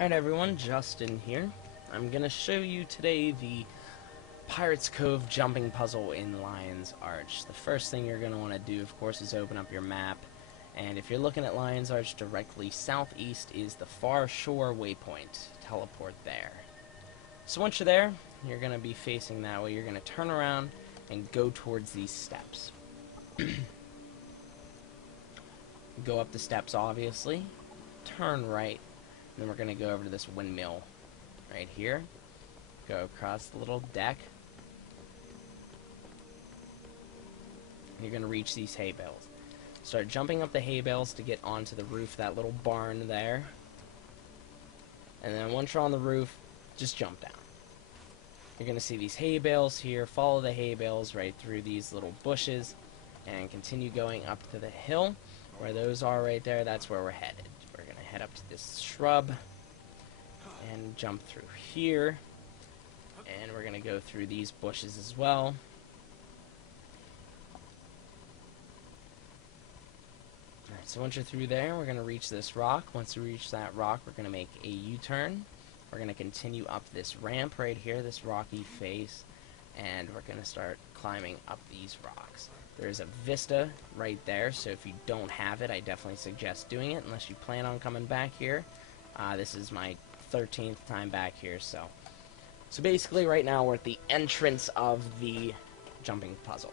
Alright everyone, Justin here. I'm going to show you today the Pirates Cove jumping puzzle in Lion's Arch. The first thing you're going to want to do, of course, is open up your map. And if you're looking at Lion's Arch, directly southeast is the far shore waypoint. Teleport there. So once you're there, you're going to be facing that way. You're going to turn around and go towards these steps. Go up the steps, obviously. Turn right. And then we're going to go over to this windmill right here. Go across the little deck. And you're going to reach these hay bales. Start jumping up the hay bales to get onto the roof, that little barn there. And then once you're on the roof, just jump down. You're going to see these hay bales here. Follow the hay bales right through these little bushes. And continue going up to the hill. Where those are right there, that's where we're headed. We're going to head up to this shrub and jump through here. And we're going to go through these bushes as well. Alright, so once you're through there, we're going to reach this rock. Once we reach that rock, we're going to make a U-turn. We're going to continue up this ramp right here, this rocky face. And we're going to start climbing up these rocks. There's a vista right there, so if you don't have it, I definitely suggest doing it, unless you plan on coming back here. This is my 13th time back here, so basically right now we're at the entrance of the jumping puzzle.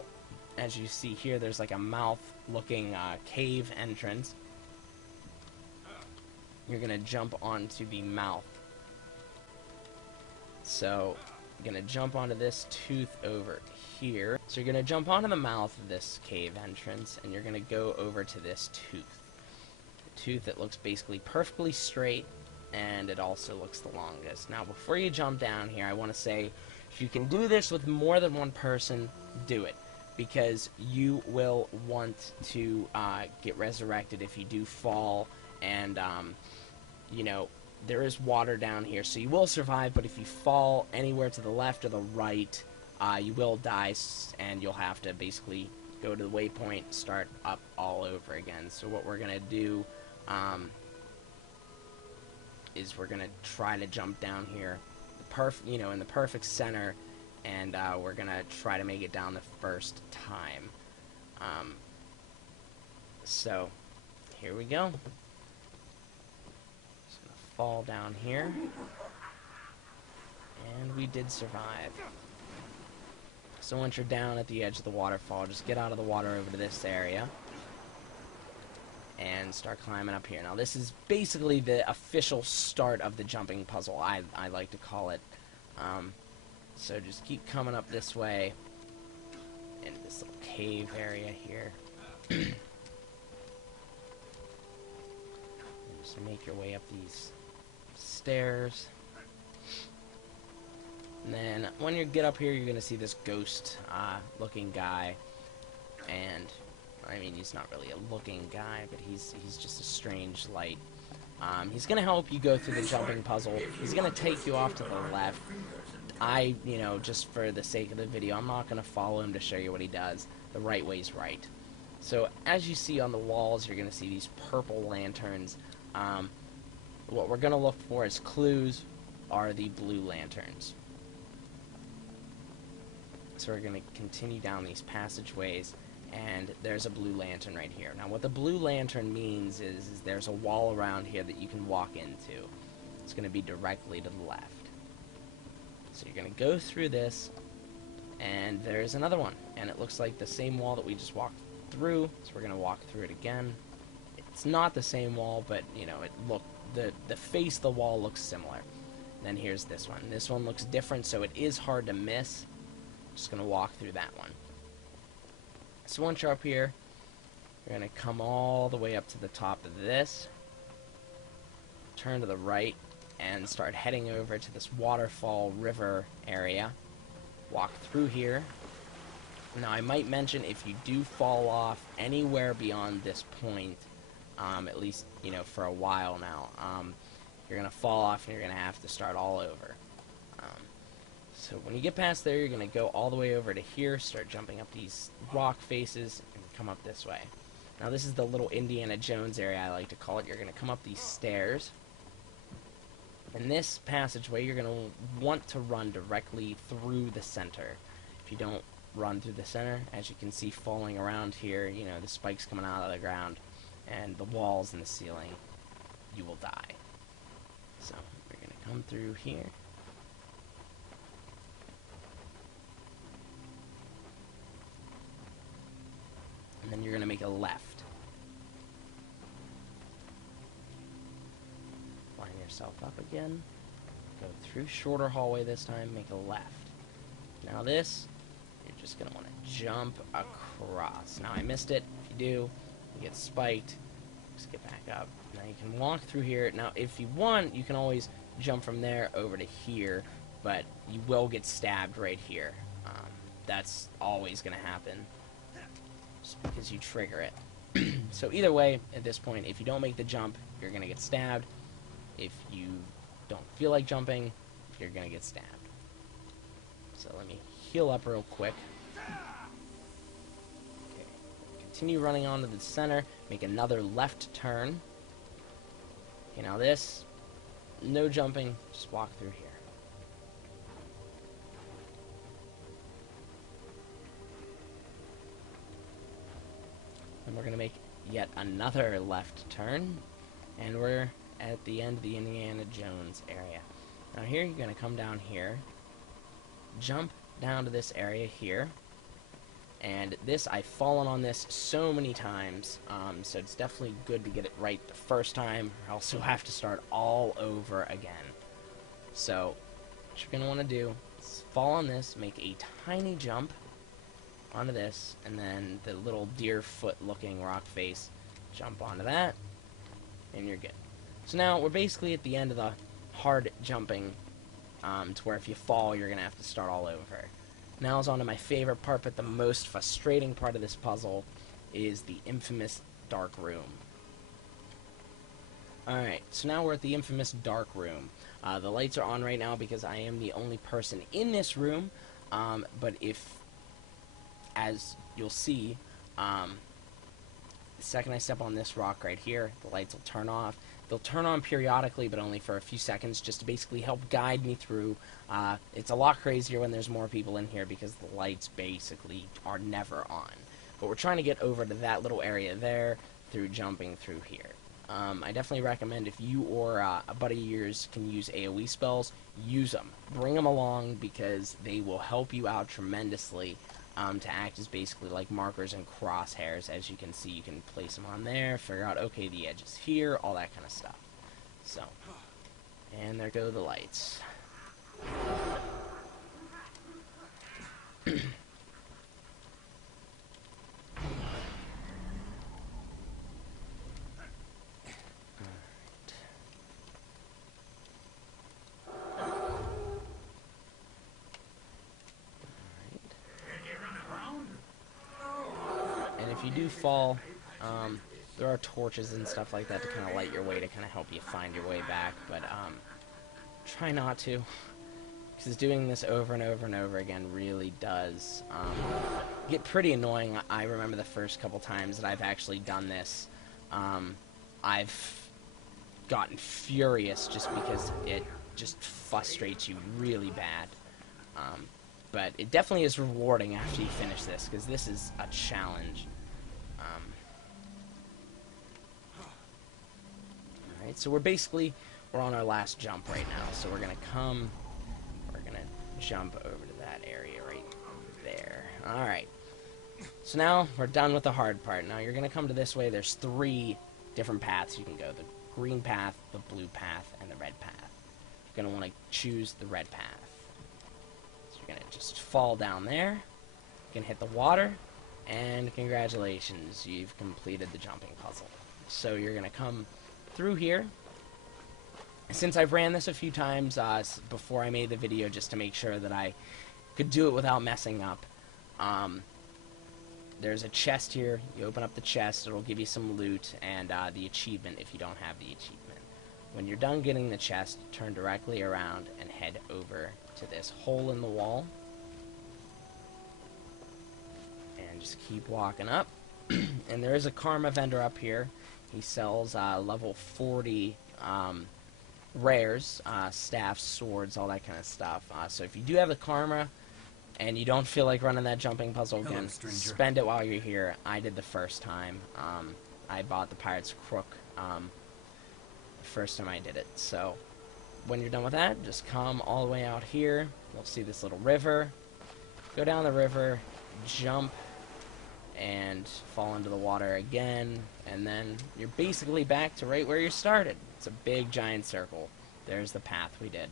As you see here, there's like a mouth-looking cave entrance. You're going to jump onto the mouth. So you're going to jump onto this tooth over here. So you're going to jump onto the mouth of this cave entrance, and you're going to go over to this tooth. The tooth that looks basically perfectly straight, and it also looks the longest. Now, before you jump down here, I want to say, if you can do this with more than one person, do it. Because you will want to get resurrected if you do fall, and, you know, there is water down here, so you will survive, but if you fall anywhere to the left or the right, you will die, and you'll have to basically go to the waypoint, start up all over again. So what we're going to do is we're going to try to jump down here, in the perfect center, and we're going to try to make it down the first time. So here we go. Fall down here, and we did survive. So once you're down at the edge of the waterfall, just get out of the water over to this area and start climbing up here. Now this is basically the official start of the jumping puzzle, I like to call it. So just keep coming up this way into this little cave area here. Just make your way up these stairs, and then when you get up here, you're gonna see this ghost looking guy, and I mean, he's not really a looking guy, but he's just a strange light. He's gonna help you go through the jumping puzzle. He's gonna take you off to the left. Just for the sake of the video, I'm not gonna follow him to show you what he does. The right way's right. So as you see on the walls, you're gonna see these purple lanterns. What we're going to look for as clues are the blue lanterns. So we're going to continue down these passageways, and there's a blue lantern right here. Now what the blue lantern means is there's a wall around here that you can walk into. It's going to be directly to the left. So you're going to go through this, and there's another one. And it looks like the same wall that we just walked through, so we're going to walk through it again. It's not the same wall, but, you know, the face of the wall looks similar. Then here's this one. This one looks different, so it is hard to miss. Just going to walk through that one. So once you're up here, you're going to come all the way up to the top of this, turn to the right, and start heading over to this waterfall river area. Walk through here. Now, I might mention, if you do fall off anywhere beyond this point, at least, you know, for a while now, you're going to fall off and you're going to have to start all over. So when you get past there, you're going to go all the way over to here, start jumping up these rock faces, and come up this way. Now this is the little Indiana Jones area, I like to call it. You're going to come up these stairs, In this passageway, you're going to want to run directly through the center. If you don't run through the center, as you can see falling around here, you know, the spikes coming out of the ground, and the walls and the ceiling, you will die. So, we're going to come through here. And then you're going to make a left. Line yourself up again. Go through shorter hallway this time, make a left. Now this, you're just going to want to jump across. Now I missed it. If you do, you get spiked. Just get back up. Now you can walk through here. Now if you want, you can always jump from there over to here, but you will get stabbed right here. That's always going to happen, just because you trigger it. So either way, at this point, if you don't make the jump, you're going to get stabbed. If you don't feel like jumping, you're going to get stabbed. So let me heal up real quick. Okay. Continue running on to the center. Make another left turn. Okay, now this, no jumping, just walk through here. And we're going to make yet another left turn. And we're at the end of the Indiana Jones area. Now here you're going to come down here, jump down to this area here, and this, I've fallen on this so many times, so it's definitely good to get it right the first time, or else you'll have to start all over again. So what you're going to want to do is fall on this, make a tiny jump onto this, and then the little deer foot looking rock face, jump onto that, and you're good. So now we're basically at the end of the hard jumping, to where if you fall, you're going to have to start all over. Now is on to my favorite part, but the most frustrating part of this puzzle is the infamous dark room. Alright, so now we're at the infamous dark room. The lights are on right now because I am the only person in this room, but if, as you'll see, the second I step on this rock right here, the lights will turn off. They'll turn on periodically, but only for a few seconds, just to basically help guide me through. It's a lot crazier when there's more people in here because the lights basically are never on. But we're trying to get over to that little area there through jumping through here. I definitely recommend, if you or a buddy of yours can use AoE spells, use them. Bring them along because they will help you out tremendously. To act as basically like markers and crosshairs. As you can see, you can place them on there, figure out, okay, the edge is here, all that kind of stuff. So, and there go the lights. If you do fall, there are torches and stuff like that to kind of light your way, to kind of help you find your way back, but try not to, because doing this over and over and over again really does get pretty annoying. I remember the first couple times that I've actually done this, I've gotten furious just because it just frustrates you really bad. But it definitely is rewarding after you finish this, because this is a challenge. Alright, so we're on our last jump right now, so we're gonna jump over to that area right there. Alright, so now we're done with the hard part. Now you're gonna come to this way. There's 3 different paths you can go: the green path, the blue path, and the red path. You're gonna want to choose the red path. You're gonna just fall down there, you can hit the water, and congratulations, you've completed the jumping puzzle. So you're gonna come through here. Since I've ran this a few times before I made the video, just to make sure that I could do it without messing up, there's a chest here. You open up the chest, it'll give you some loot and the achievement if you don't have the achievement. When you're done getting the chest, turn directly around and head over to this hole in the wall. And just keep walking up. And there is a karma vendor up here. He sells level 40 rares, staffs, swords, all that kind of stuff. So if you do have the karma and you don't feel like running that jumping puzzle again, spend it while you're here. I did the first time. I bought the Pirate's Crook the first time I did it. So when you're done with that, just come all the way out here. You'll see this little river. Go down the river, jump, and fall into the water again, and then you're basically back to right where you started. It's a big giant circle. There's the path we did.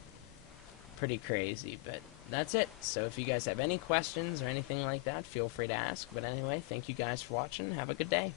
Pretty crazy, but that's it. So if you guys have any questions or anything like that, feel free to ask. But anyway, thank you guys for watching. Have a good day.